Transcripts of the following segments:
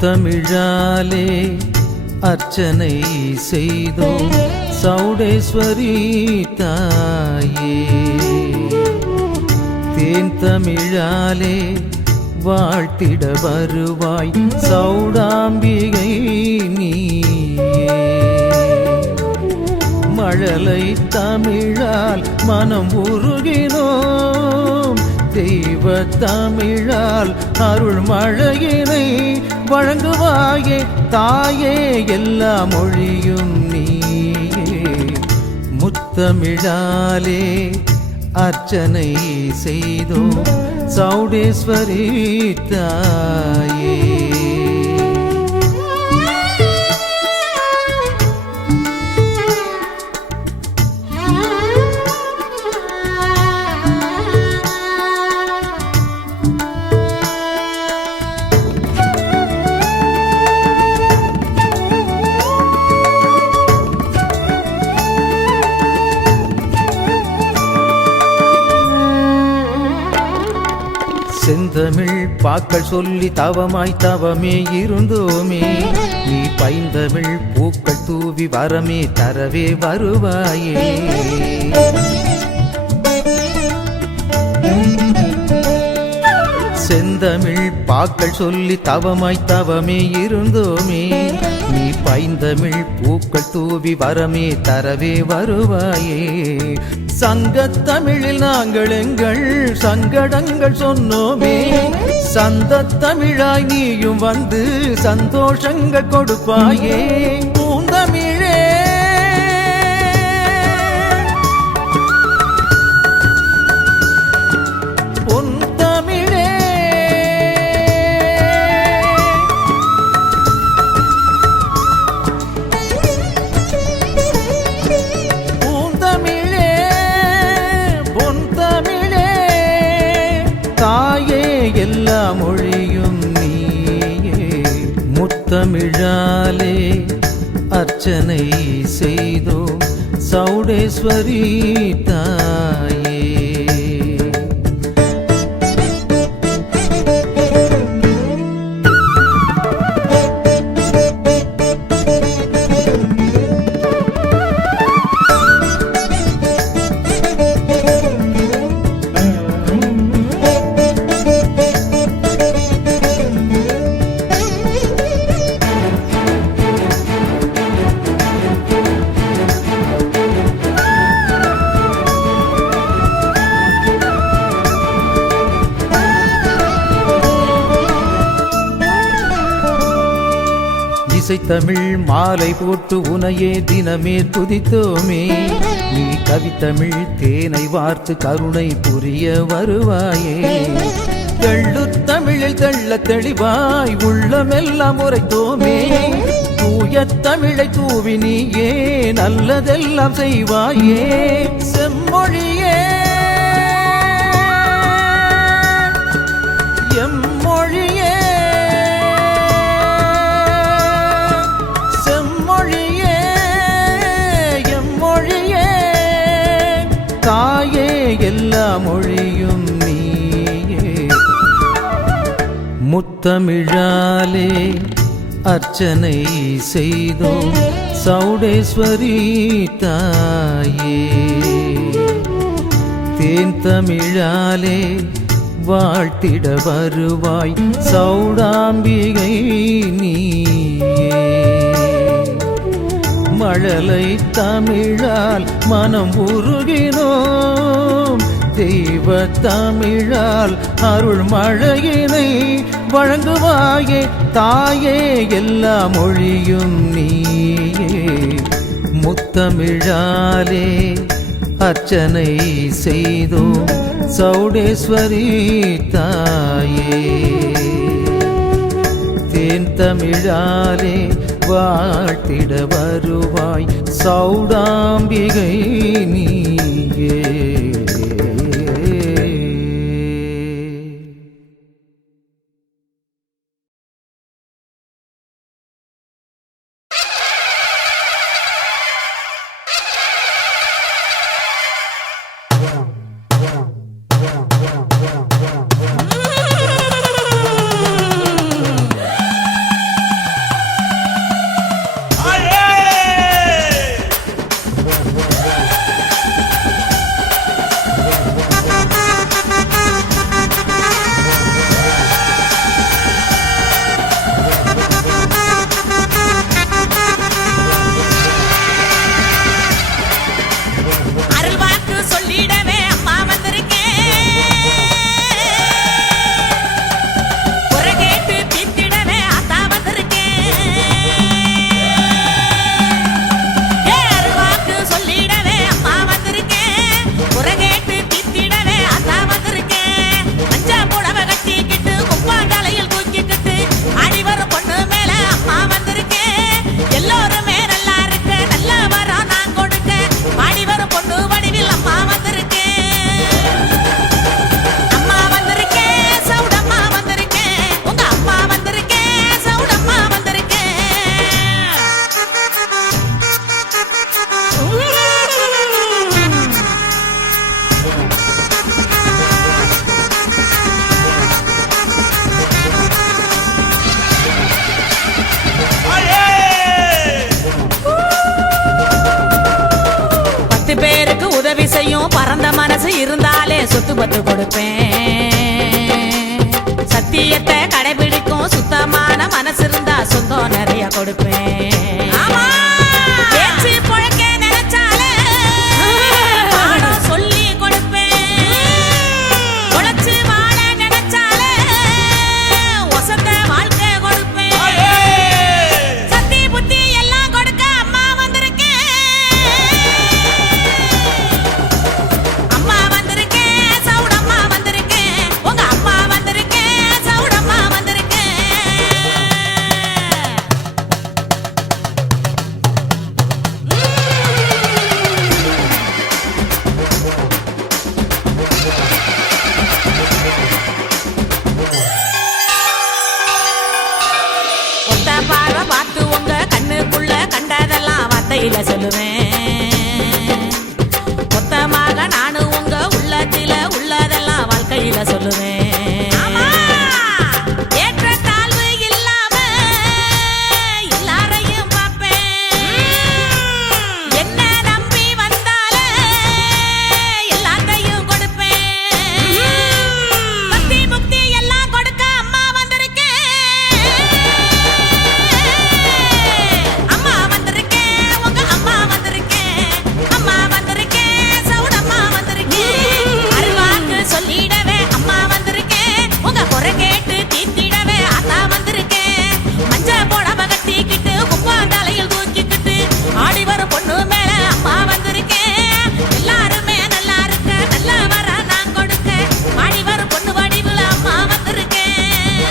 முத்தமிழாலே அர்ச்சனை செய்தோம் சௌடேஸ்வரி தாயே. தேன் தமிழாலே வாழ்த்திட வருவாய் சௌடாம்பிகை நீயே. மழலை தமிழால் மனம் உருகினோம், தெய்வ தமிழால் அருள் மழையினை வழங்குவாயே தாயே. எல்லா மொழியும் நீயே. முத்தமிழாலே அர்ச்சனை செய்தோம் சௌடேஸ்வரி தாயே. செந்தமிழ் பாக்கள் சொல்லி தவமாய் தவமே இருந்தோமே, நீ பைந்தமிழ் பூக்கள் தூவி வரமே தரவே வருவாயே. செந்தமிழ் பாக்கள் சொல்லி தவமாய் தவமே இருந்தோமே, நீ பைந்தமிழ் பூக்கள் தூவி வரமே தரவே வருவாயே. சங்கத்தமிழில் நாங்கள் எங்கள் சங்கடங்கள் சொன்னோமே, சந்தத்தமிழாய் நீயும் வந்து சந்தோஷங்கள் கொடுப்பாயே. பூந்தமிழே பொன்தமிழே தாயே. எல்லா மொழியும் நீயே. முத்தமிழாலே அர்ச்சனை செய்தோம் சௌடேஸ்வரி தாயே. இசைத்தமிழ் மாலை போட்டு உனையே தினமே துதித்தோமே, நீ கவித்தமிழ் தேனை வார்த்து கருணை புரிய வருவாயே. தெள்ளுத் தமிழில் தெள்ள தெளிவாய் உள்ளமெல்லாம் உரைத்தோமே, தூய தமிழை தூவி நீயே நல்லதெல்லாம் செய்வாயே. செம்மொழியே எம்மொழியே தாயே. எல்லா மொழியும் நீயே. முத்தமிழாலே அர்ச்சனை செய்தோம் சௌடேஸ்வரி தாயே. தேன் தமிழாலே வாழ்த்திட வருவாய் சௌடாம்பிகை நீயே. மழலை தமிழால் மனம் உருகினோம், தெய்வ தமிழால் அருள் மழையினை வழங்குவாயே தாயே. எல்லா மொழியும் நீயே. முத்தமிழாலே அர்ச்சனை செய்தோம் சௌடேஸ்வரி தாயே. தேன் தமிழாலே வாழ்த்திட வருவாய் சௌடாம்பிகை நீயே. பிடிக்கும் பரந்த மனசு இருந்தாலே சொத்து பத்து கொடுப்பேன் சத்தியத்தை கடைபிடிக்கும் சுத்தமான மனசு இருந்தா சொந்தம் நிறைய கொடுப்பேன் பேச்சு பொழக்க நினைச்சாலே பாடம் சொல்லி கொடுப்பேன் உழைச்சு வாழ நினைச்சாலே வசந்த வாழ்க்கை கொடுப்பேன் சத்தி புத்தி எல்லாம் கொடுக்க அம்மா வந்திருக்கேன் அம்மா வந்திருக்கேன் சவுடம்மா வந்திருக்கேன் உங்க அம்மா வந்திருக்கேன் சவுடம்மா வந்திருக்கேன் ஒத்த பார்வை பார்த்து உங்க கண்ணுக்குள்ள கண்டதெல்லாம் வார்த்தையில சொல்லுவேன் மொத்தமாக நானும் உங்க உள்ளத்தில உள்ளதெல்லாம் வாழ்க்கையில சொல்லுவேன் ஏற்றத்தாழ்வு இல்லாம எல்லாரையும் பார்ப்பேன் என்ன நம்பி வந்தாலே எல்லாத்தையும் கொடுப்பேன் பக்தி முக்தி எல்லாம் கொடுக்க அம்மா வந்திருக்கேன் அம்மா வந்திருக்கேன் உங்க அம்மா வந்திருக்கேன் அம்மா வந்திருக்கேன் சவுடம்மா வந்திருக்கேன் அருவாக்கு சொல்லிடவே அம்மா வந்திருக்கேன் உங்க குறை கேட்டு தீத்திடவே அத்தா வந்திருக்கேன் மஞ்ச புடவை கட்டிக்கிட்டு குப்பா தலையில் தூக்கிக்கிட்டு ஆடி வரும் பொண்ணு மேல அம்மா வந்திருக்கேன் எல்லாருமே நல்லா இருக்க நல்ல வர நான் கொடுக்க ஆடி வரும் பொண்ணு வடிவுல அம்மா வந்திருக்கேன்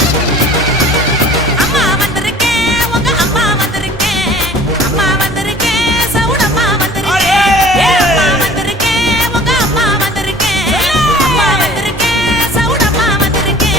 அம்மா வந்திருக்கேன் உங்க அம்மா வந்திருக்கேன் அம்மா வந்திருக்கேன் சவுடம்மா வந்திருக்கேன் அம்மா வந்திருக்கேன் உங்க அம்மா வந்திருக்கேன் அம்மா வந்திருக்கேன் சவுடம்மா வந்திருக்கேன்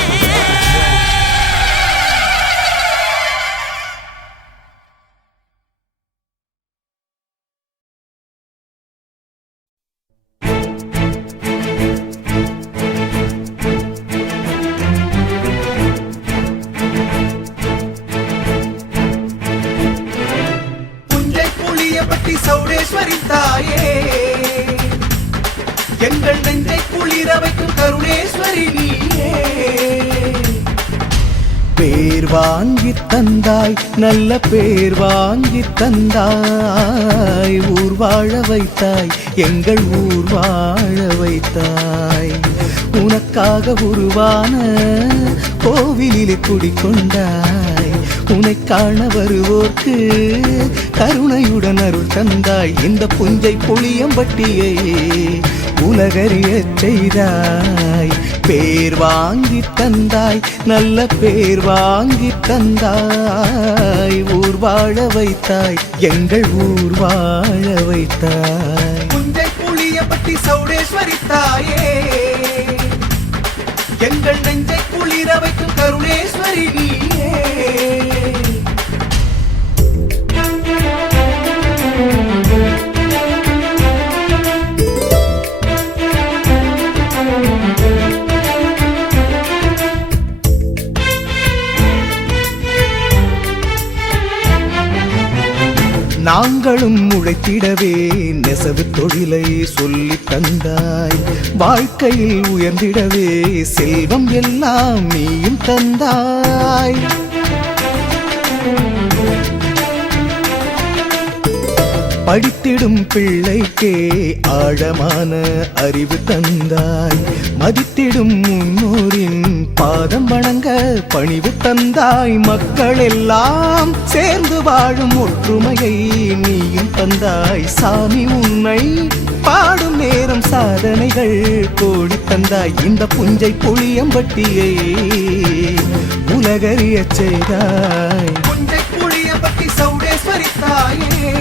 புஞ்சை புளியப்பட்டி சௌடேஸ்வரி தாயே எங்கள் நெஞ்சை குளிர வைக்கும் கருணேஸ்வரி நீயே பேர் வாங்கி தந்தாய் நல்ல பேர் வாங்கி தந்தாய் ஊர் வாழ வைத்தாய் எங்கள் ஊர் வாழ வைத்தாய் உனக்காக உருவான கோவிலிலே குடிக்கொண்டாய் உன்னை காண வருவோர்க்கு கருணையுடன் அருள் தந்தாய் இந்த புஞ்சை புளியம்பட்டியை உலகறியச் செய்தாய் பேர் வாங்கி தந்தாய் நல்ல பேர் வாங்கி தந்தாய் ஊர் வாழ வைத்தாய் எங்கள் ஊர் வாழ வைத்தாய் புஞ்சை புளியம்பட்டி சௌடேஸ்வரி தாயே எங்கள் நெஞ்சை குளிர வைக்கும் கருணேஸ்வரி நீயே நாங்களும் உழைத்திடவே நெசவு தொழிலை சொல்லித் தந்தாய் வாழ்க்கையில் உயர்ந்திடவே செல்வம் எல்லாம் நீயும் தந்தாய் படித்திடும் பிள்ளைக்கே ஆழமான அறிவு தந்தாய் மதித்திடும் முன்னோரின் பாதம் வணங்க பணிவு தந்தாய் மக்கள் எல்லாம் சேர்ந்து வாழும் ஒற்றுமையை நீயும் தந்தாய் சாமி உன்னை பாடும் நேரம் சாதனைகள் கோடி தந்தாய் இந்த புஞ்சை புளியம்பட்டியை உலகறியச் செய்தாய் புஞ்சை புளியம்பட்டி சௌடேஸ்வரி தாயே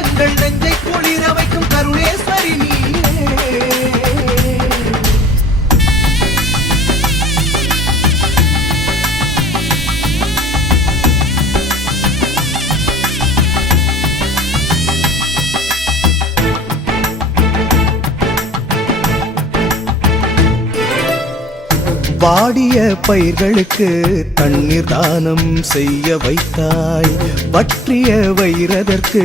எங்கள் நெஞ்சை குளிர வைக்கும் கருணேஸ்வரி நீயே வாடிய பயிர்களுக்கு தண்ணீர் தானம் செய்ய வைத்தாய், வற்றிய வைரதற்கு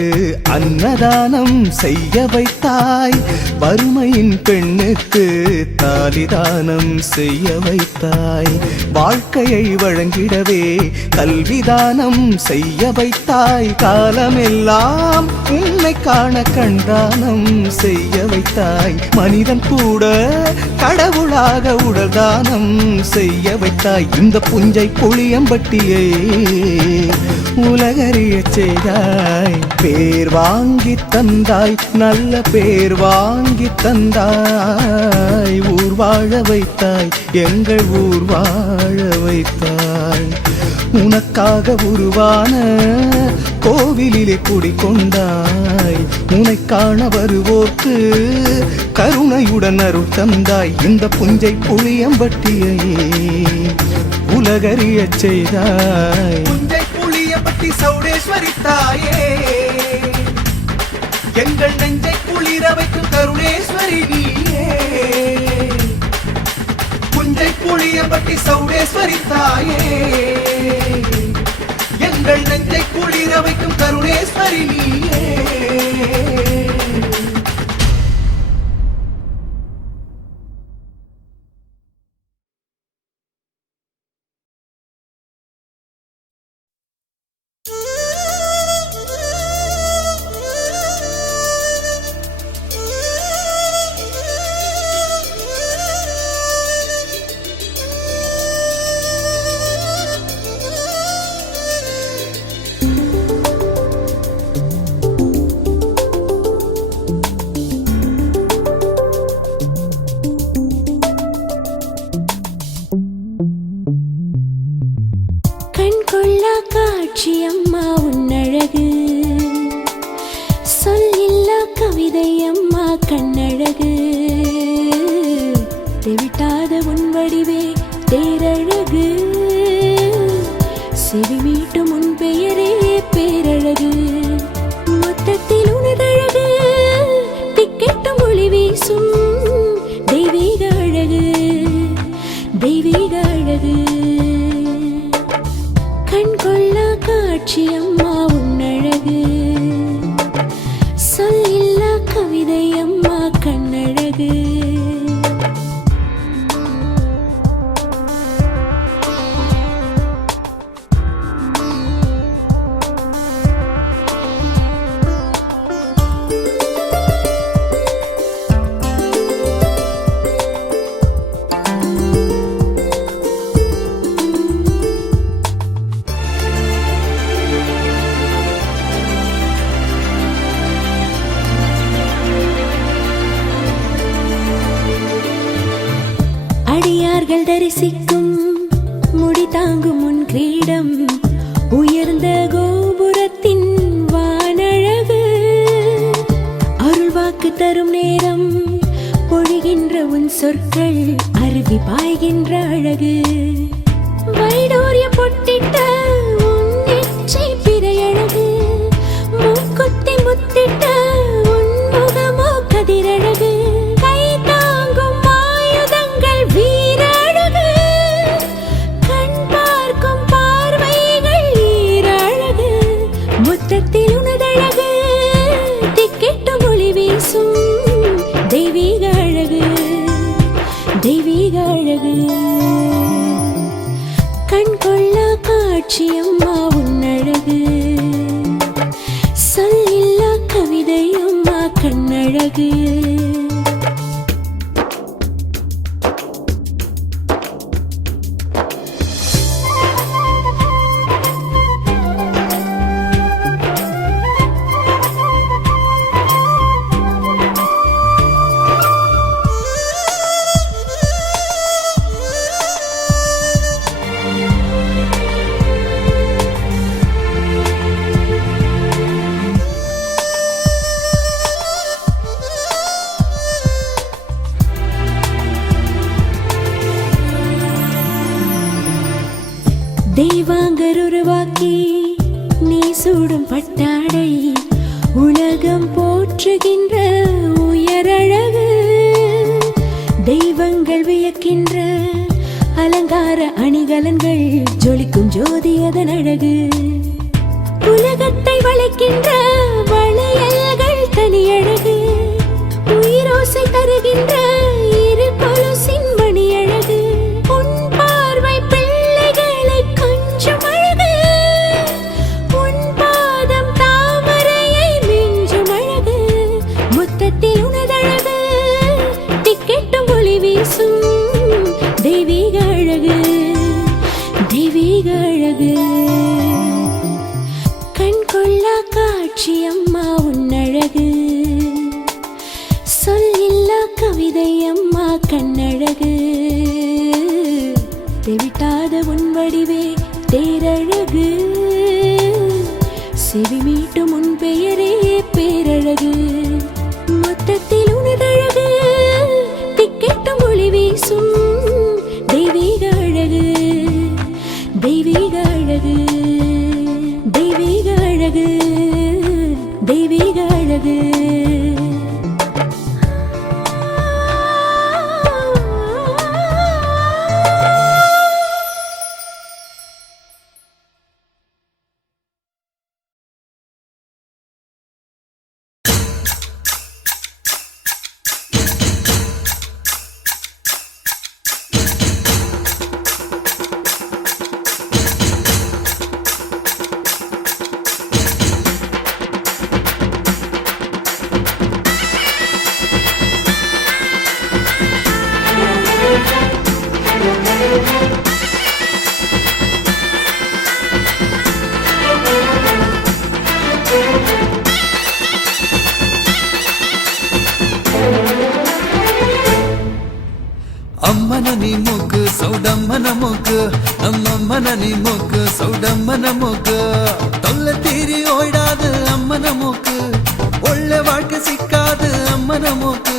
அன்னதானம் செய்ய வைத்தாய், வறுமையின் பெண்ணுக்கு தாலிதானம் செய்ய வைத்தாய், வாழ்க்கையை வழங்கிடவே கல்விதானம் செய்ய வைத்தாய், காலமெல்லாம் உன்னை காண கண்தானம் செய்ய வைத்தாய், மனிதன் கூட கடவுளாக உடல் தானம் செய்ய வைத்தாய், இந்த புஞ்சை புளியம்பட்டியை உலகறிய செய்தாய், பேர் வாங்கி தந்தாய், நல்ல பேர் வாங்கி தந்தாய், ஊர் வாழ வைத்தாய், எங்கள் ஊர் வாழ வைத்தாய், உனக்காக உருவான கோவிலிலே குடிக்கொண்டாய், உன்னை காண வருவோர்க்கு கருணையுடன் அருள் தந்தாய், இந்த புஞ்சை புளியம்பட்டியை உலகறிய செய்தாய். புஞ்சை புளியம்பட்டி சௌடேஸ்வரி தாயே, எங்கள் நெஞ்சை குளிர வைக்கும் கருணேஸ்வரி நீயே, புஞ்சை புளியம்பட்டி சௌடேஸ்வரி தாயே, எங்கள் நெஞ்சை குளிர வைக்கும் கருணேஸ்வரி நீயே. காட்சி அம்மா உன்னழகு, சொல்லில்லா கவிதை அம்மா கண்ணழகு, தெவிட்டாத உன் வடிவே தேரழகு, செவி மீட்டும் உன் பெயரே பேரழகு, மொத்தத்தில் உனதழகு திக்கெட்டும் ஒளி வீசும் தெய்வீக அழகு, தெய்வீக அழகு, கண் கொள்ளா காட்சி அம்மா உன்னழகு, சொல்லில்லா கவிதை அம்மா கண்ணழகு. அடியார்கள் தரிசிக்கும் முடி தாங்கும் உன் கிரீடம், உயர்ந்த கோபுரத்தின் வானழகு, அருள்வாக்கு தரும் நேரம் பொழிகின்ற உன் சொற்கள் அருவி பாய்கின்ற அழகு, வைடூரிய பொட்டிட்ட உன் நெற்றி பிறையழகு, மூக்குத்தி முத்திட்ட உன் முகமோ கதிரழகு, தெய்வீக அழகு, தெய்வீக அழகு, கண் கொள்ளா காட்சி அம்மா உன்னழகு, சொல்லில்லா கவிதை அம்மா கண்ணழகு. தெய்வாங்கர் உருவாக்கி நீ சூடும் பட்டாடை, உலகம் போற்றுகின்ற உயரழகு, தெய்வங்கள் வியக்கின்ற அலங்கார அணிகலன்கள் ஜொலிக்கும் ஜோதி அதன் அழகு உலகத்தை வளைக்கின்ற வளையல்கள் தனி அழகு உயிரோசை தருகின்ற இரு கொலுசின் மணி அழகு உன் பார்வை பிள்ளைகளை கொஞ்சம் அழகு உன் பாதம் தாமரையை மிஞ்சும் அழகு முத்தத்தில் உனதழகு திக்கெட்டும் ஒளி வீசும் தெய்வீக அழகு தெய்வீக அழகு கண் கொள்ளா காட்சி அம்மா உன்னழகு சொல்லில்லா கவிதை அம்மா கண்ணழகு தெவிட்டாத உன் வடிவே தேரழகு செவி மீட்டும் உன் பெயரே பேரழகு மொத்தத்தில் உனதழகு திக்கெட்டும் ஒளி வீசும் தெய்வீக அழகு தெய்வீக அழகு தெய்வீக அழகு தெய்வீக அழகு ಅಮ್ಮನನಿ ಮೂಗು ಸೌಡಮ್ಮನ ಮೂಗು ನಮ್ಮಮ್ಮನನಿ ಮೂಗು ಸೌಡಮ್ಮನ ಮೂಗು ತೊಲ್ಲೆ ತೀರಿ ಓಯ್ಡಾದ ಅಮ್ಮನ ಮೂಗು ಒಳ್ಳೆ வாழ்க்கை ಸಿಕ್ಕಾದ ಅಮ್ಮನ ಮೂಗು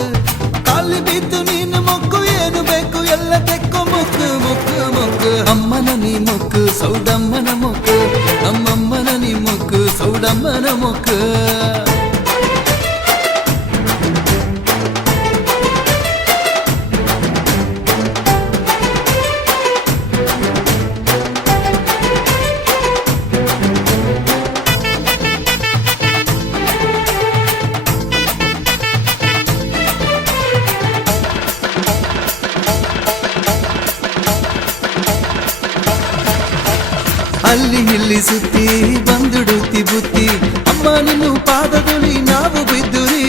ಕಾಲಿ ಬಿದ್ದು ನೀನು ಮೊಕ್ಕು ಏನು ಬೇಕು ಎಲ್ಲ ತೆಕ್ಕು ಮುಕ್ಕು ಮುಕ್ಕು ಮುಕ್ಕು ಅಮ್ಮನನಿ ಮೂಗು ಸೌಡಮ್ಮನ ಮೂಗು ನಮ್ಮಮ್ಮನನಿ ಮೂಗು ಸೌಡಮ್ಮನ ಮೂಗು ಅಲ್ಲಿ ಇಲ್ಲಿ ಸುತ್ತಿ ಬಂದುಡುತ್ತಿ ಬುತ್ತಿ ಅಮ್ಮ ನಿನ್ನು ಪಾದದುಳಿ ನಾವು ಬಿದ್ದುರಿ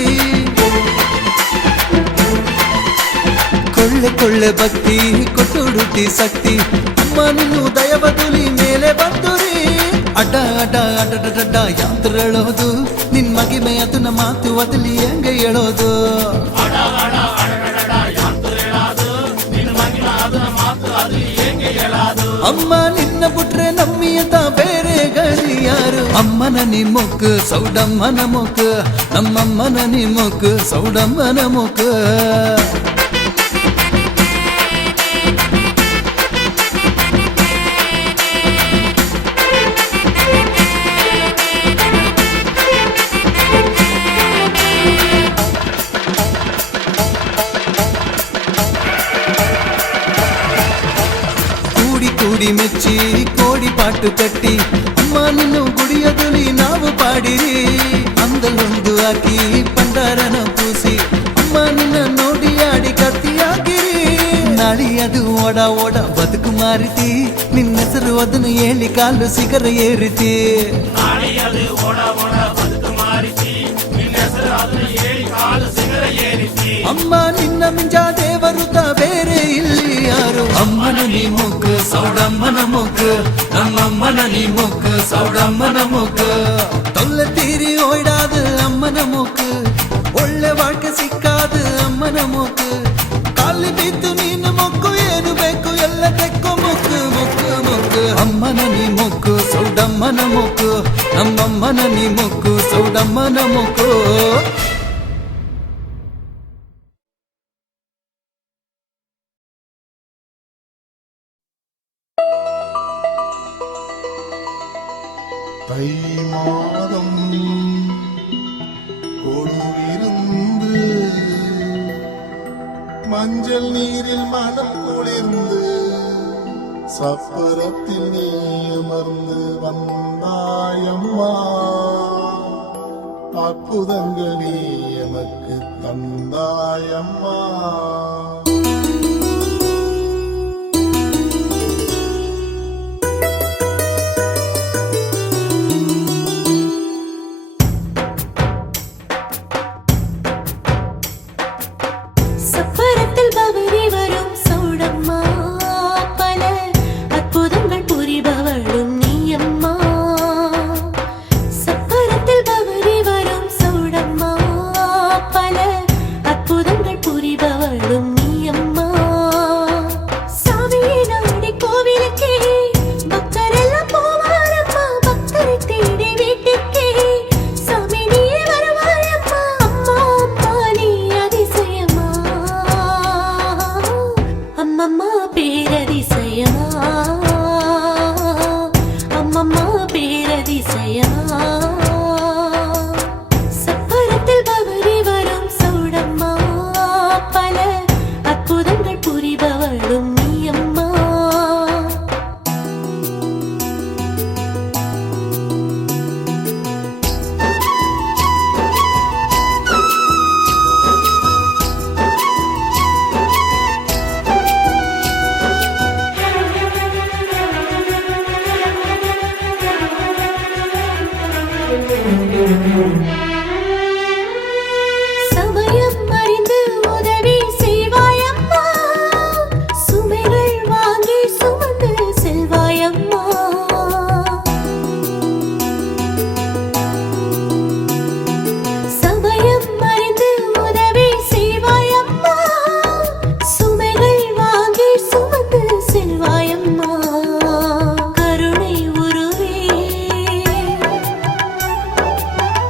ಕೊಳ್ಳೆ ಕೊಳ್ಳೆ ಭಕ್ತಿ ಕೊಟ್ಟುಡುತ್ತಿ ಶಕ್ತಿ ಅಮ್ಮ ನಿನ್ನು ದಯವದುಲಿ ಮೇಲೆ ಬಂದುರಿ ಅಡ್ಡ ಅಡ್ಡ ಅಡ್ಡ ಯಾಂತ್ರ ಹೇಳೋದು ನಿನ್ ಮಗಿಮೆ ಅದನ್ನ ಮಾತು ಅದಲಿ ಹೆಂಗೆ ಹೇಳೋದು ಅಮ್ಮ ನಿನ್ನ ಬಿಟ್ರೆ ನಮ್ಮಿಯತ ಬೇರೆ ಗಳಿ ಯಾರು ಅಮ್ಮನ ನಿಮ್ಮೊಕ್ಕು ಸೌಡಮ್ಮನ ಮೊಕ್ಕು ನಮ್ಮಮ್ಮನ ನಿಮ್ಮೊಕ್ಕು ಸೌಡಮ್ಮನ ಮೊಕ್ಕು ಕೂಡಿ ಮೆಚ್ಚಿ ಕೋಡಿ ಪಾಟು ಕಟ್ಟಿ ಅಮ್ಮ ನಿನ್ನು ಗುಡಿಯದುಲಿ ನಾವು ಪಾಡಿರಿ ಅಂದಲೊಂದು ಹಾಕಿ ಪಂಡಾರನ ಪೂಸಿ ಅಮ್ಮ ನಿನ್ನ ನೋಡಿ ಆಡಿ ಕತ್ತಿಯಾಗಿರಿ ನಾಳಿ ಅದು ಓಡ ಓಡ ಬದುಕು ಮಾರಿತಿ ನಿನ್ನ ಹೆಸರು ಅದನ್ನು ಹೇಳಿ ಕಾಲು ಸಿಗರ ಏರಿತಿ ಅಮ್ಮ ನಿನ್ನ ಮಿಂಜ ದೇವರುತ ಬೇರೆ ಇಲ್ಲಿ ಯಾರು ಅಮ್ಮನ ನೀ ಮುಗ್ಗು ಸೌಡಮ್ಮನ ಮುಗ್ಗು ನಮ್ಮಮ್ಮನ ನೀ ಮುಗ್ಗು ಸೌಡಮ್ಮನ ಮುಗ್ಗು ತೊಲ್ಲೆ ತೀರಿ ಓಯ್ಡಾದ ಅಮ್ಮನ ಮುಗ್ಗು ಒಳ್ಳೆ வாழ்க்கை ಸಿಕ್ಕಾದ ಅಮ್ಮನ ಮುಗ್ಗು ಕಾಲಿ ಬಿದ್ದು ನೀನು ಮೊಕ್ಕು ಏನು ಬೇಕು ಎಲ್ಲ ತೆಕ್ಕು ಮುಗ್ಗು ಮುಗ್ಗು ಮುಗ್ಗು ಅಮ್ಮನ ನೀ ಮುಗ್ಗು ಸೌಡಮ್ಮನ ಮುಗ್ಗು ನಮ್ಮಮ್ಮನ ನೀ ಮುಗ್ಗು ಸೌಡಮ್ಮನ ಮುಗ್ಗು தை மாதம் கொடுவிருந்து மஞ்சள் நீரில் மனம் குளிர்ந்து சப்பரத்தில் நீ அமர்ந்து வந்தாயம்மா அற்புதங்கள் நீ எனக்கு தந்தாயம்மா சப்பரத்தில் பவனி வரும் சௌடம்மா பல அற்புதங்கள் புரிபவளும் நீயம்மா சப்பரத்தில் பவனி வரும் சௌடம்மா பல அற்புதங்கள் புரிபவளும் நீயம்மா சாமியை நாடி கோவிலுக்கே பக்தரெல்லாம் போவாரம்மா பக்தரை தேடி வீட்டுக்கே சாமி நீயே வருவாயம்மா அம்மா அம்மா நீ அதிசயமா அம்மம்மா பேரதிசயமா அம்மம்மா பேரதிசயமா சப்பரத்தில் பவனி வரும் சௌடம்மா பல அற்புதங்கள் புரிபவளும் நீயம்மா சமயம் அறிந்து உதவி செய்வாயம்மா சுமைகள் வாங்கி சுமந்து செல்வாயம்மா சமயம் அறிந்து உதவி செய்வாயம்மா சுமைகள் வாங்கி சுமந்து செல்வாயம்மா கருணை உருவே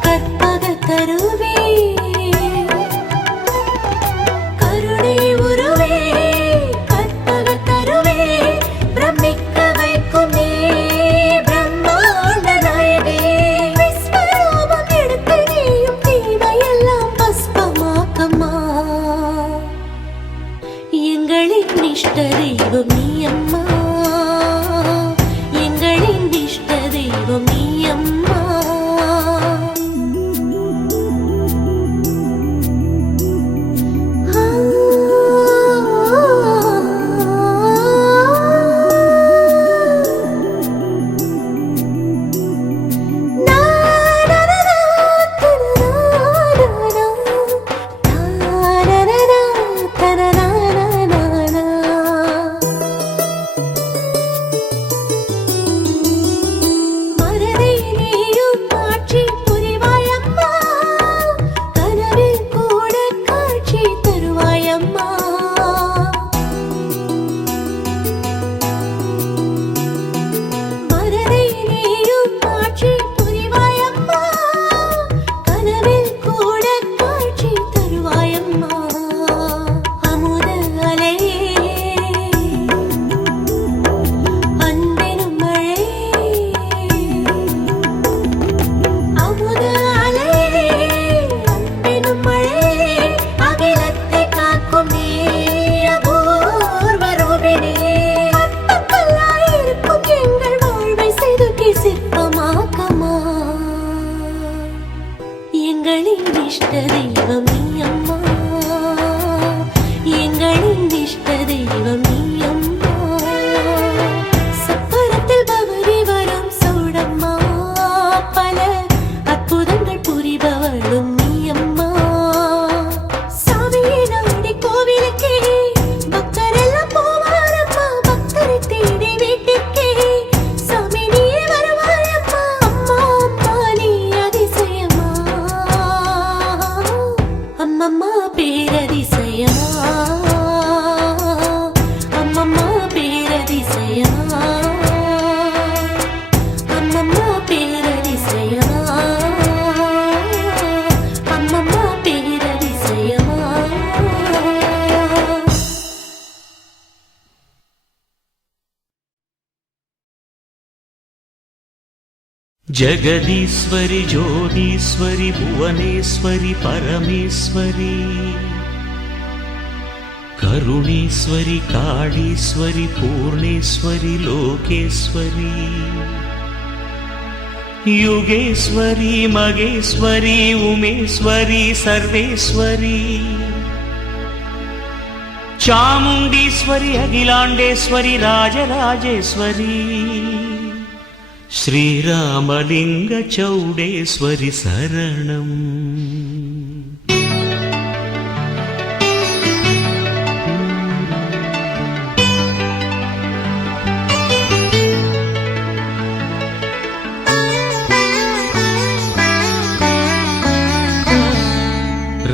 கற்பக தருவே கருணை உருவே கற்பக தருவே பிரமிக்க வைக்கும் நீ பிரம்மாண்ட நாயகே விஸ்வரூபம் எடுத்து நீயும் தீமையெல்லாம் பஸ்பமாக்கம்மா எங்களின் இஷ்ட தெய்வம் நீ அம்மா எங்களின் இஷ்ட தெய்வம் நீ அம்மா மனதை நீயும் மாற்றி புரிவாயம்மா கனவில் கூட காட்சி தருவாயம்மா மனதை நீயும் மாற்றி புரிவாயம்மா கனவில் கூட காட்சி தருவாயம்மா அமுத அலையே அன்பெனும் மழையே அமுத அலையே அன்பெனும் மழையே அகிலத்தை காக்கும் நீ அபூர்வ ரூபிணியே அற்பக்கல்லாயிருக்கும் எங்கள் வாழ்வை செதுக்கி சிற்பமாக்கமா எங்களின் இஷ்ட தெய்வம் நீ அம்மா எங்களின் இஷ்ட தெய்வம் நீ அம்மா சப்பரத்தில் பவனி வரும் சௌடம்மா பல அற்புதங்கள் புரிபவளும் நீ அம்மா சாமியை நாடி கோவிலுக்கே பக்தரெல்லாம் போவாரம்மா பக்தரை தேடி வீட்டுக்கே சாமி நீயே வருவாயம்மா அம்மா அம்மா நீ அதிசயமா அம்மம்மா பேரதிசயமா அம்மம்மா பேரதிசயமா அம்மம்மா பேரதிசயமா அம்மம்மா பேரதிசயமா जगदीश्वरि ज्योतीश्वरि भुवनेश्वरि परमेश्वरि करुणेश्वरि काळीश्वरि पूर्णेश्वरि लोकेश्वरि युगेश्वरि मगेश्वरि उमेश्वरि सर्वेश्वरि चामुण्डीश्वरि अखिलाण्डेश्वरि राजराजेश्वरि श्रीरामलिंग चौडेश्वरि शरणम्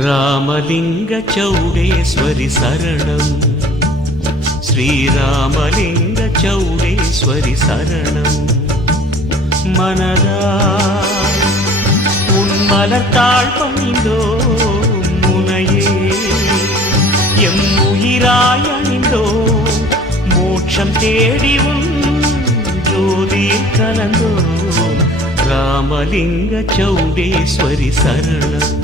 रामलिंग चौडेश्वरि शरणम् श्रीरामलिंग चौडेश्वरि शरणम् मनदा उन्मलर्ताळ पणिन्दो मुनये एम्मुयिराय अणिन्दो मोक्षं तेडि उन् ज्योतिயில் कलन्दो रामलिंग चौडेश्वरि शरणम्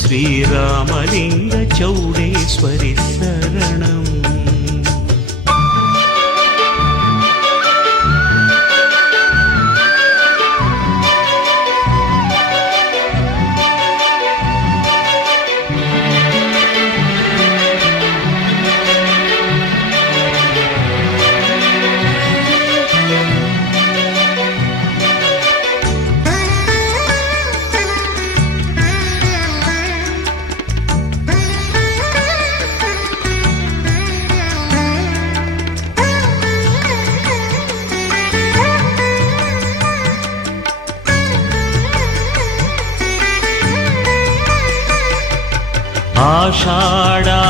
श्रीरामलिंग चौडेश्वरि शरणम्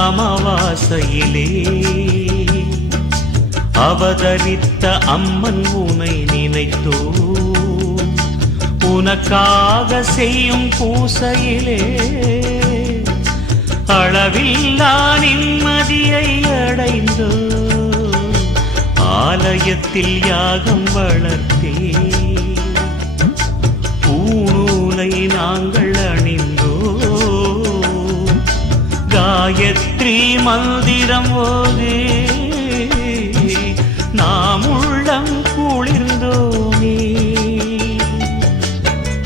ஆஷாடாமவாசையிலே அவதரித்த அம்மன் உனை நினைத்தோ உனக்காக செய்யும் பூசையிலே அளவில்லா நிம்மதியை அடைந்தோ ஆலயத்தில் யாகம் வளர்த்தே பூநூலை நாங்கள் அணிந்தோ காயத்ரி மந்திரம் ஓதே நாம் உள்ளம் குளிர்ந்தோமே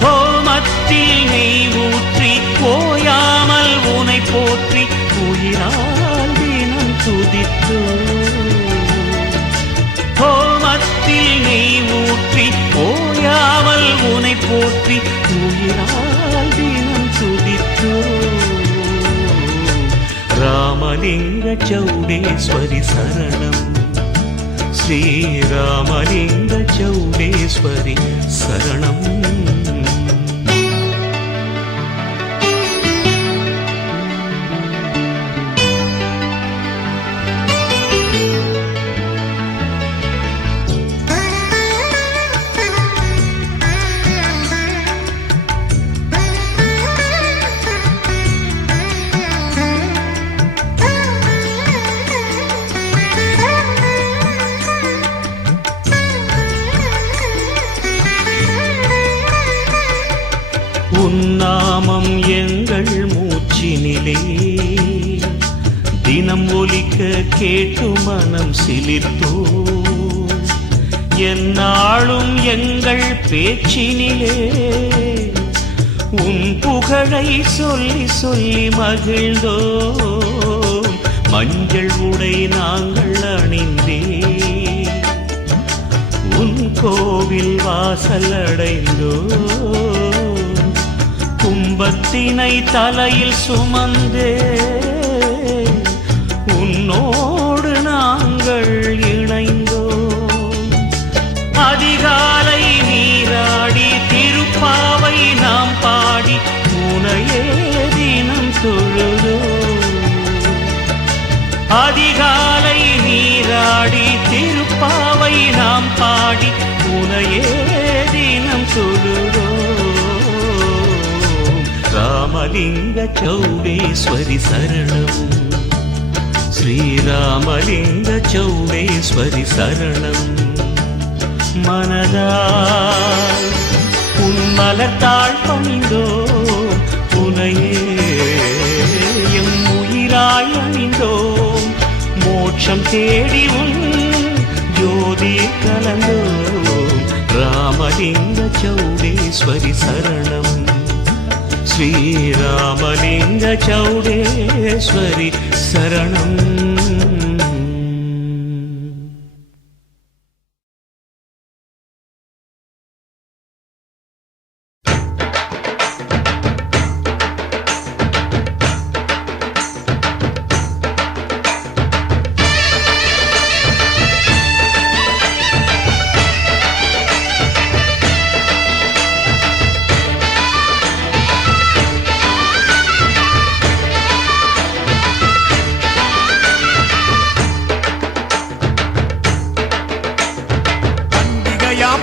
ஹோமத்தில் நெய் ஊற்றி ஓயாமல் உனை போற்றி உயிரால் தினம் துதித்தோ ஹோமத்தில் நெய் ஊற்றி ஓயாமல் உனை போற்றி உயிரால் தினம் துதித்தோ रामलिंग चौडेश्वरि शरणम् श्रीरामलिंग चौडेश्वरि शरणम् உன்னாமம் எங்கள் மூச்சினிலே தினம் ஒலிக்க கேட்டு மனம் சிலிர்த்தோ எந்நாளும் எங்கள் பேச்சினிலே உன் புகழை சொல்லி சொல்லி மகிழ்ந்தோ மஞ்சள் உடை நாங்கள் அணிந்தே உன் கோவில் வாசல் அடைந்தோ கும்பத்தினை தலையில் சுமந்தே உன்னோடு நாங்கள் இணைந்தோ அதிகாலை நீராடி திருப்பாவை நாம் பாடி உனையே தினம் தொழுதோ அதிகாலை நீராடி திருப்பாவை நாம் பாடி உனையே தினம் தொழுதோ रामलिंग चौडेश्वरि शरणम् श्रीरामलिंग चौडेश्वरि शरणम् मनदाल उन्मलर्ताळ पणिन्दो उनये एम्मुयिराय अणिन्दो மோட்சம் தேடி உன் ஜோதி கலந்தோம். ராமலிங்க சௌடேஸ்வரி சரணம். ஸ்ரீராமலிங்க சௌடேஸ்வரி சரணம்.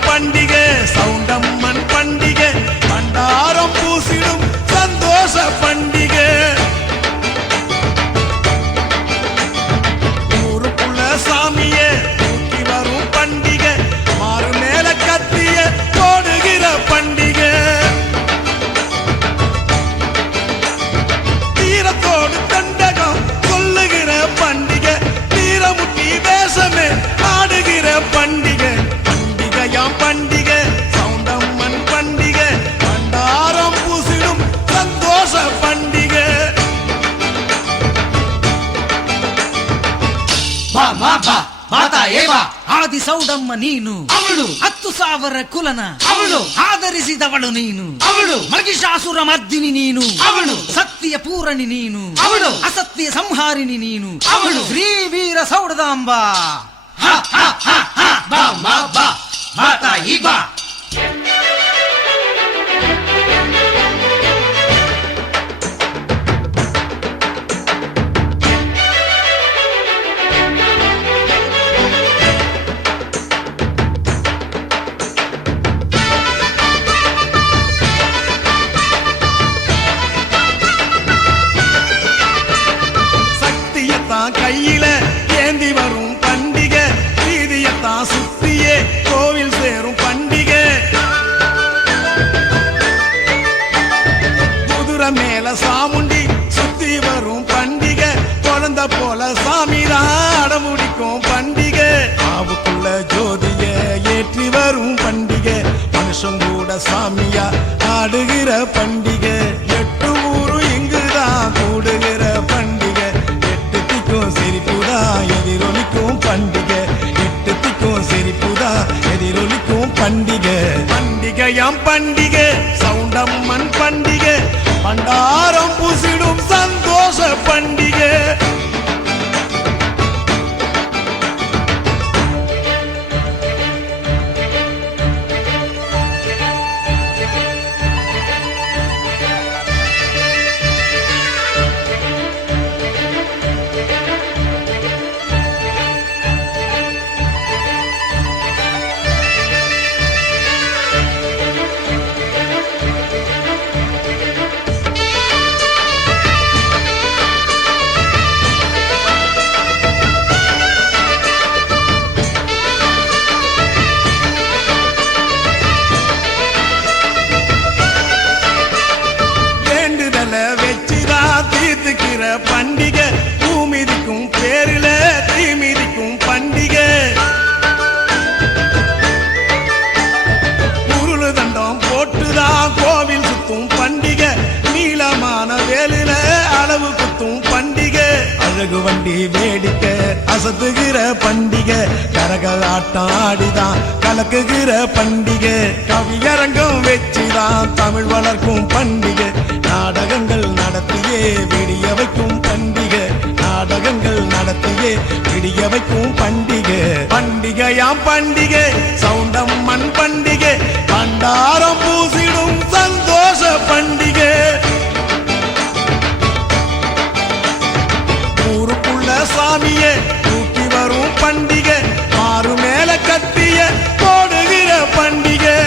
பண்டிகை சவுண்டம்மன் பண்டிகை பண்டாரம் பூசிடும் சந்தோஷ பண்டிகை. ஊருக்குள்ள சாமியே தூக்கி வரும் பண்டிகை மாறு மேல கத்திய போடுகிற பண்டிகை. தீரத்தோடு தண்டகம் சொல்லுகிற பண்டிகை தீரமுட்டி வேஷமே ஆடுகிற பண்டிகை. பண்டிகை சவுண்டம்மன் பண்டிகை பண்டாரம் பூசிடும் சந்தோஷ பண்டிகை. ಆದಿ ಸೌಡಮ್ಮ ನೀನು ಅವಳು 10,000 ಕುಲನ ಅವಳು ಆದರಿಸಿದವಳು ನೀನು ಅವಳು ಮಹಿಷಾಸುರ ಮರ್ದಿನಿ ನೀನು ಅವಳು ಸತ್ಯ ಪೂರಣಿ ನೀನು ಅವಳು ಅಸತ್ಯ ಸಂಹಾರಿಣಿ ನೀನು ಅವಳು ಶ್ರೀ ವೀರ ಸೌಡದಾಂಬ. ಮಾತಾಯಿ ಬಾ. சக்தியத்தான் கையில ஏந்தி வரும் பண்டிகை வீதியத்தான் சுத்தியே கோவில் சேரும் பண்டிகை. குதிரை மேல சாமுண்டி சுத்தி வரும் பண்டிகை குழந்தை போல சாமிதான் அடமுடிக்கும் பண்டிகை. ஆவுக்குள்ள ஜோதிய ஏற்றி வரும் பண்டிகை மனுஷன் கூட சாமியா ஆடுகிற பண்டிகை. 8 ஊரு இங்குதான் கூடுகிற பண்டிகை. 8 திக்கும் சிரிப்புதான் எதிரொலிக்கும் பண்டிகை. 8 திக்கும் சிரிப்புதான் எதிரொலிக்கும் பண்டிகை. பண்டிகையாம் பண்டிகை சவுண்டம்மன் பண்டிகை பண்டாரம் பூசிடும் சந்தோஷ பண்டிகை. பண்டிகை பூமிதிக்கும் பேரில தீமிதிக்கும் பண்டிகை. உருளு தண்டம் போட்டுதான் கோவில் சுத்தும் பண்டிகை. நீளமான வேலில அளவு குத்தும் பண்டிகை. அழகு வண்டி வேடிக்கை அசத்துகிற பண்டிகை. கரகலாட்டம் ஆடிதான் கலக்குகிற பண்டிகை. கவியரங்கம் வச்சுதான் தமிழ் வளர்க்கும் பண்டிகை. நாடகங்கள் நடத்தியே விடிய வைக்கும் பண்டிகை. நாடகங்கள் நடத்தியே விடிய வைக்கும் பண்டிகை. பண்டிகையாம் பண்டிகை சவுண்டம்மன் பண்டிகை பண்டாரம் பூசிடும் சந்தோஷ பண்டிகை. ஊருக்குள்ள சாமியே தூக்கி வரும் பண்டிகை மாறு மேல கத்திய போடுகிற பண்டிகை.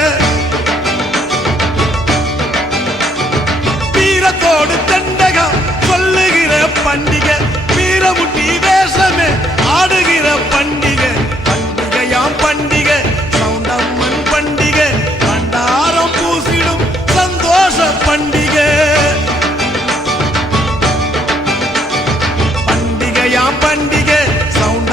வீரத்தோடு தண்டகம் சொல்லுகிற பண்டிகை வீரமுட்டி வேஷமே ஆடுகிற பண்டிகை. பண்டிகையாம் பண்டிகை சவுண்டம்மன் பண்டிகை பண்டாரம் பூசிடும் சந்தோஷ பண்டிகை. பண்டிகையாம் பண்டிகை சவுண்ட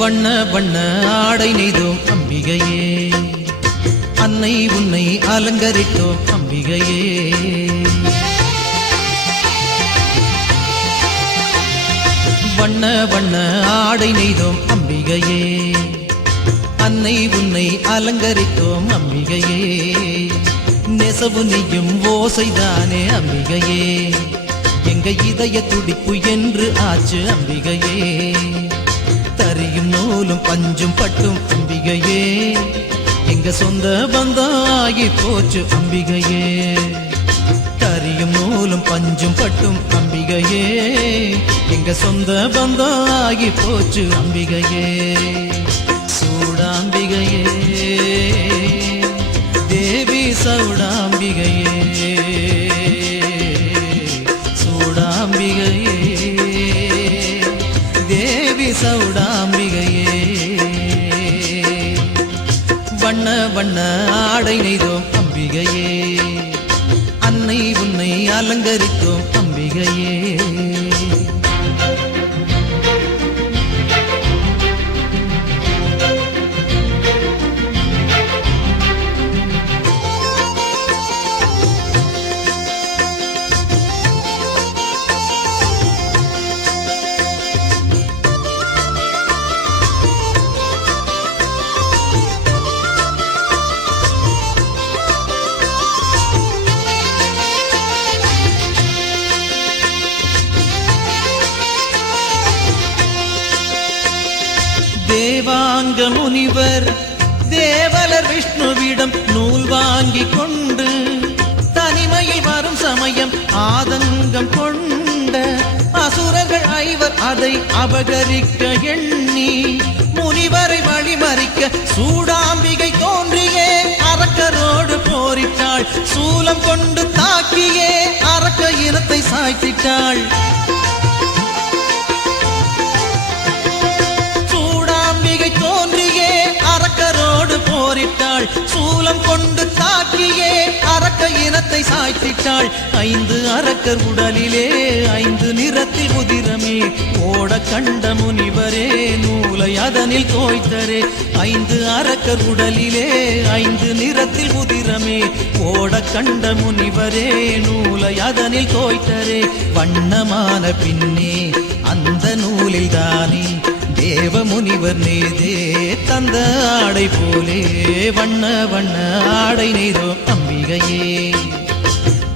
வண்ண வண்ண ஆடை நெய்தோம் அம்பிகையே, அன்னை உன்னை அலங்கரித்தோம் அம்பிகையே. வண்ண வண்ண ஆடை நெய்தோம் அம்பிகையே, அன்னை உன்னை அலங்கரித்தோம் அம்பிகையே. நெசவு நெய்யும் ஓசைதானே அம்பிகையே, எங்க இதய துடிப்பு என்று ஆச்சு அம்பிகையே. தரியும் நூலும் பஞ்சும் பட்டும் அம்பிகையே, எங்க சொந்த பந்தம் ஆகி போச்சு அம்பிகையே. தரியும் நூலும் பஞ்சும் பட்டும் அம்பிகையே, எங்க சொந்த பந்தம் ஆகி போச்சு அம்பிகையே. சூடாம்பிகையே தேவி சௌடாம்பிகையே, சூடாம்பிகையே தேவி சௌடாம்பிகையே. வண்ண வண்ண ஆடை நெய்தோம் அம்பிகையே, அன்னை உன்னை அலங்கரித்தோம் அம்பிகையே. தேவாங்க முனிவர் தேவலர் விஷ்ணுவிடம் நூல் வாங்கி கொண்டு தனிமையில் வரும் சமயம் ஆதங்கம் கொண்ட அசுரர்கள் ஐவர் அதை அபகரிக்க எண்ணி முனிவரை வழிமறிக்க சூடாம்பிகை தோன்றியே அரக்கரோடு போரிட்டாள். சூலம் கொண்டு தாக்கியே அரக்க இனத்தை சாய்த்திட்டாள். தோன்றியே அரக்கரோடு போரிட்டாள். சூலம் கொண்டு தாக்கியே அரக்க இனத்தை சாய்த்திட்டாள். 5 அரக்கர் உடலிலே 5 நிறத்தில் உதிரமே ஓட கண்ட முனிவரே நூலை அதனில் தோய்த்தரே. 5 அரக்கர் உடலிலே 5 நிறத்தில் உதிரமே ஓட கண்ட முனிவரே நூலை அதனில் தோய்த்தரே. வண்ணமான பின்னே அந்த நூலில் தானே தேவ முனிவர் நெய்தே தந்த ஆடை போலே வண்ண வண்ண ஆடை நெய்தோம் அம்பிகையே,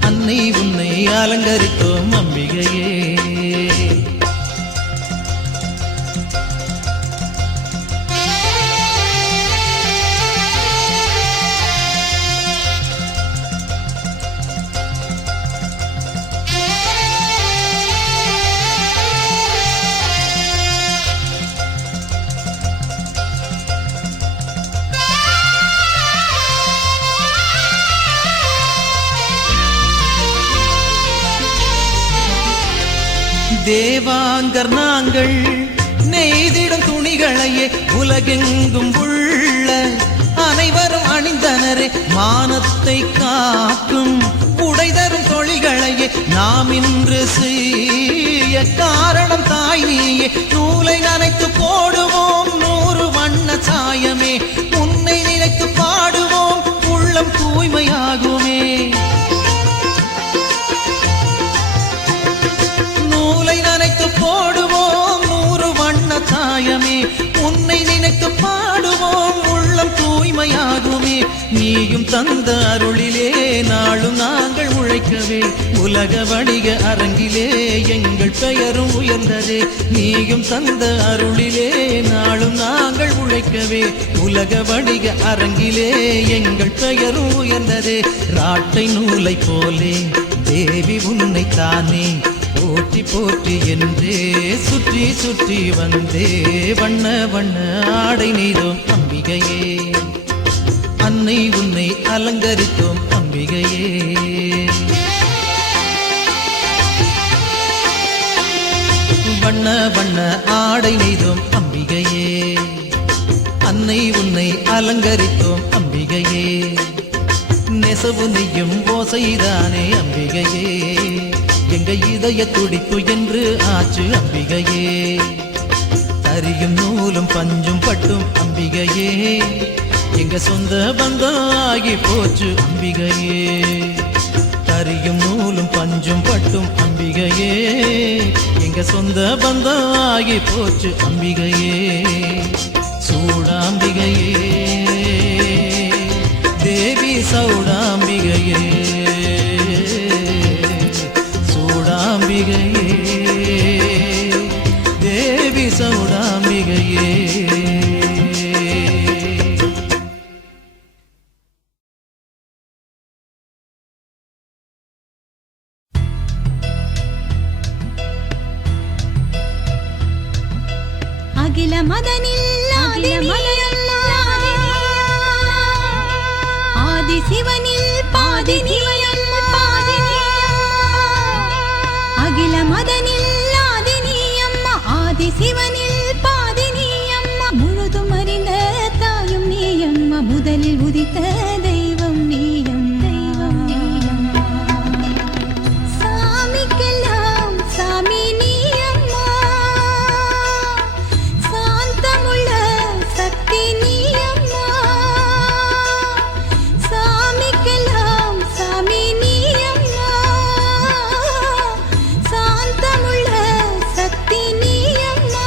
அன்னை உன்னை அலங்கரித்தோம் அம்பிகையே. தேவாங்கர் நாங்கள் நெய்திடும் துணிகளையே உலகெங்கும் உள்ள அனைவரும் அணிந்தனரே. மானத்தை காக்கும் உடைதரும் தொழில்களையே நாம் இன்று செய்ய காரணம் தாய் நீயே. நூலை நனைத்து போடுவோம் 100 வண்ண சாயமே, உன்னை நினைத்து பாடுவோம் உள்ளம் தூய்மையாகுமே. நூலை நனைத்து போடுவோம் 100 வண்ண சாயமே, உன்னை நினைத்து பாடுவோம் உள்ளம் தூய்மையாகுமே. நீயும் தந்த அருளிலே நாளும் நாங்கள் உழைக்கவே உலக வணிக அரங்கிலே எங்கள் பெயரும் உயர்ந்ததே. நீயும் தந்த அருளிலே நாளும் நாங்கள் உழைக்கவே உலக வணிக அரங்கிலே எங்கள் பெயரும் உயர்ந்ததே. ராட்டை நூலை போலே தேவி உன்னை தானே போற்றி போற்றி என்றே சுற்றி சுற்றி வந்தே. வண்ண வண்ண ஆடை நெய்தோம் அம்பிகையே, அன்னை உன்னை அலங்கரித்தோம் அம்பிகையே. வண்ண வண்ண ஆடை நெய்தோம் அம்பிகையே, அன்னை உன்னை அலங்கரித்தோம் அம்பிகையே. நெசவு நெய்யும் ஓசைதானே அம்பிகையே, எங்க இதய துடிப்பு என்று ஆச்சு அம்பிகையே. தரியும் நூலும் பஞ்சும் பட்டும் அம்பிகையே எங்க சொந்த பந்தம் ஆகி போச்சு அம்பிகையே தரியும் நூலும் பஞ்சும் பட்டும் அம்பிகையே எங்க சொந்த பந்தம் ஆகி போச்சு அம்பிகையே சூடாம்பிகையே தேவி சௌடாம்பிகையே சூடாம்பிகையே தேவி சௌடாம்பிகையே அகில மதனில் ஆதி சிவனில் பாதினி அகில மதனில் ஆதினி அம்மா ஆதி சிவனில் பாதினி அம்மா முழுதும் அறிந்த தாயும் நீ அம்மா முதலில் உதித்த தெய்வம் நீ சாமிக்கெல்லாம் சாமி நீ அம்மா சாந்தமுள்ள சக்தி நீ அம்மா சாமிக்கெல்லாம் சாமி நீ அம்மா சாந்தமுள்ள சக்தி நீ அம்மா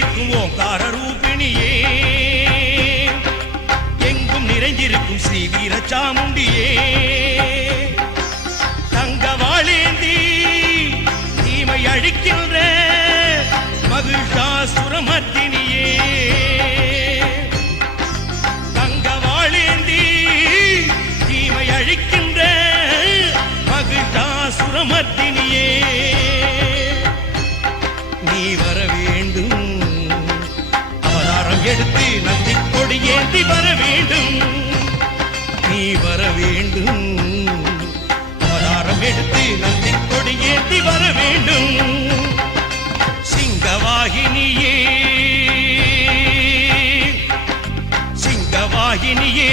தீர்க்கும் ஓங்கார ரூபிணியே, எங்கும் நிறைந்திருக்கும் ஸ்ரீ வீரச்சாமுண்டியே, தங்க வாழேந்தி தீமை அழிக்கின்ற மகிஷாசுரமர்த்தினியே, தங்க வாழேந்தி தீமை அழிக்கின்ற மகிஷாசுரமர்த்தினியே, நீ வர வேண்டும் அவதாரம் எடுத்து நந்தி கொடி ஏந்தி வர வேண்டும், நீ வர வேண்டும் அவதாரம் எடுத்து நந்தி கொடி ஏந்தி வர வேண்டும், சிங்கவாகினியே சிங்கவாகினியே.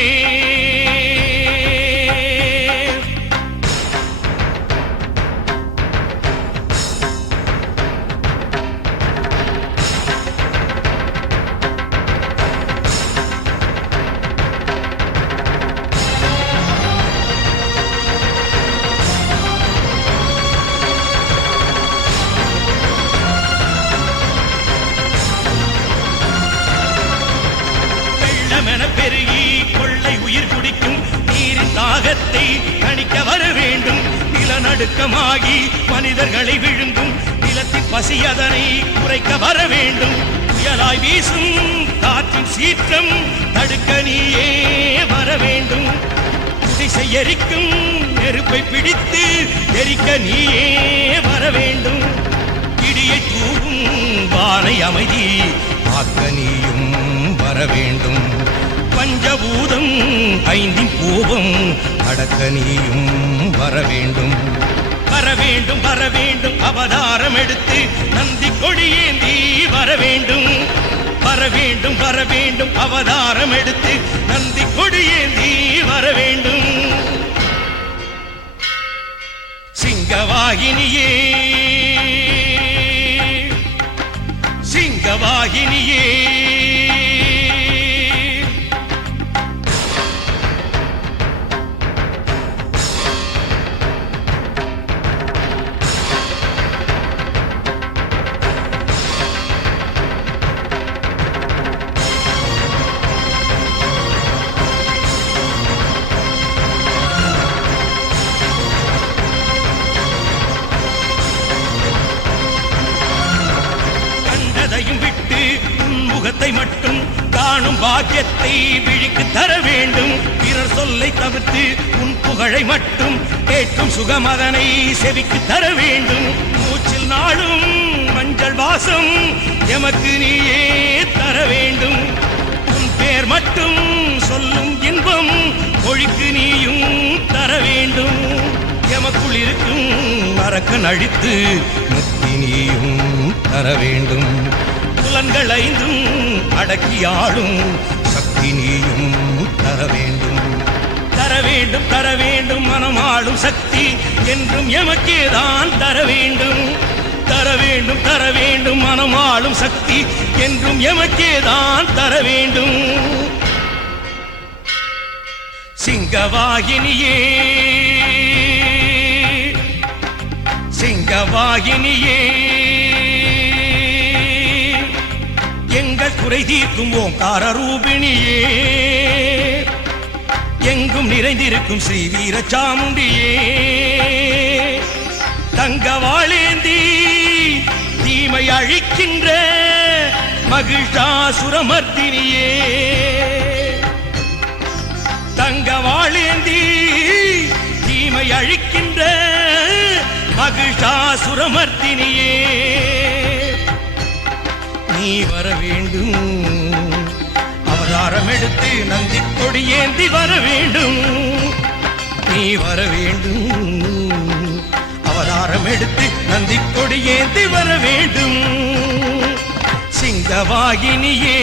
பெருகி கொள்ளை உயிர் குடிக்கும் நீரின் தாகத்தை கணிக்க வர வேண்டும், நிலநடுக்கமாகி மனிதர்களை விழுங்கும் நிலத்தின் பசி அதனை குறைக்க வர வேண்டும், புயலாய் வீசும் காற்றின் சீற்றம் தடுக்க நீயே வர வேண்டும், குடிசை எரிக்கும் நெருப்பை பிடித்து எரிக்க நீயே வர வேண்டும், இடியை தூவும் வானை அமைதி ஆக்க நீயும் வர வேண்டும், பஞ்சபூதம் ஐந்தின் கோபம் அடக்க நீயும் வர வேண்டும், வர வேண்டும் வர வேண்டும் அவதாரம் எடுத்து நந்தி கொடியேந்தி வர வேண்டும், வர வேண்டும் வர வேண்டும் அவதாரம் எடுத்து நந்தி கொடியேந்தி வர வேண்டும், சிங்கவாகினியே சிங்கவாகினியே. விட்டு முகத்தை மட்டும் காணும் பாக்கியத்தை விழிக்கு தர வேண்டும், பிறர் சொல்லை தவிர்த்து உன் புகழை மட்டும் கேட்கும் சுகமதனை செவிக்கு தர வேண்டும், மூச்சில் நாளும் மஞ்சள் வாசம் எமக்கு நீயே தர வேண்டும், உன் பேர் மட்டும் சொல்லும் இன்பம் மொழிக்கு நீயும் தர வேண்டும், எமக்குள் இருக்கும் அரக்கன் அழித்து முக்தி நீயும் தர வேண்டும், புலன்கள் ஐந்தும் அடக்கியாளும் சக்தி நீயும் தர வேண்டும், தர வேண்டும் தர வேண்டும் மனமாளும் சக்தி என்றும் எமக்கேதான் தர வேண்டும், தர வேண்டும் தர வேண்டும் மனமாளும் சக்தி என்றும் எமக்கேதான் தர வேண்டும், சிங்கவாகினியே சிங்கவாகினியே. எங்கள் குறை தீர்க்கும் ஓங்கார ரூபிணியே, எங்கும் நிறைந்திருக்கும் ஸ்ரீ வீரச்சாமுண்டியே, தங்க வாழேந்தி தீமை அழிக்கின்ற மகிஷாசுரமர்த்தினியே, தங்க வாழேந்தி தீமை அழிக்கின்ற மகிஷாசுரமர்த்தினியே, நீ வர வேண்டும் அவதாரம் எடுத்து நந்தி கொடி ஏந்தி வர வேண்டும், நீ வர வேண்டும் அவதாரம் எடுத்து நந்தி கொடி ஏந்தி வர வேண்டும், சிங்கவாகினியே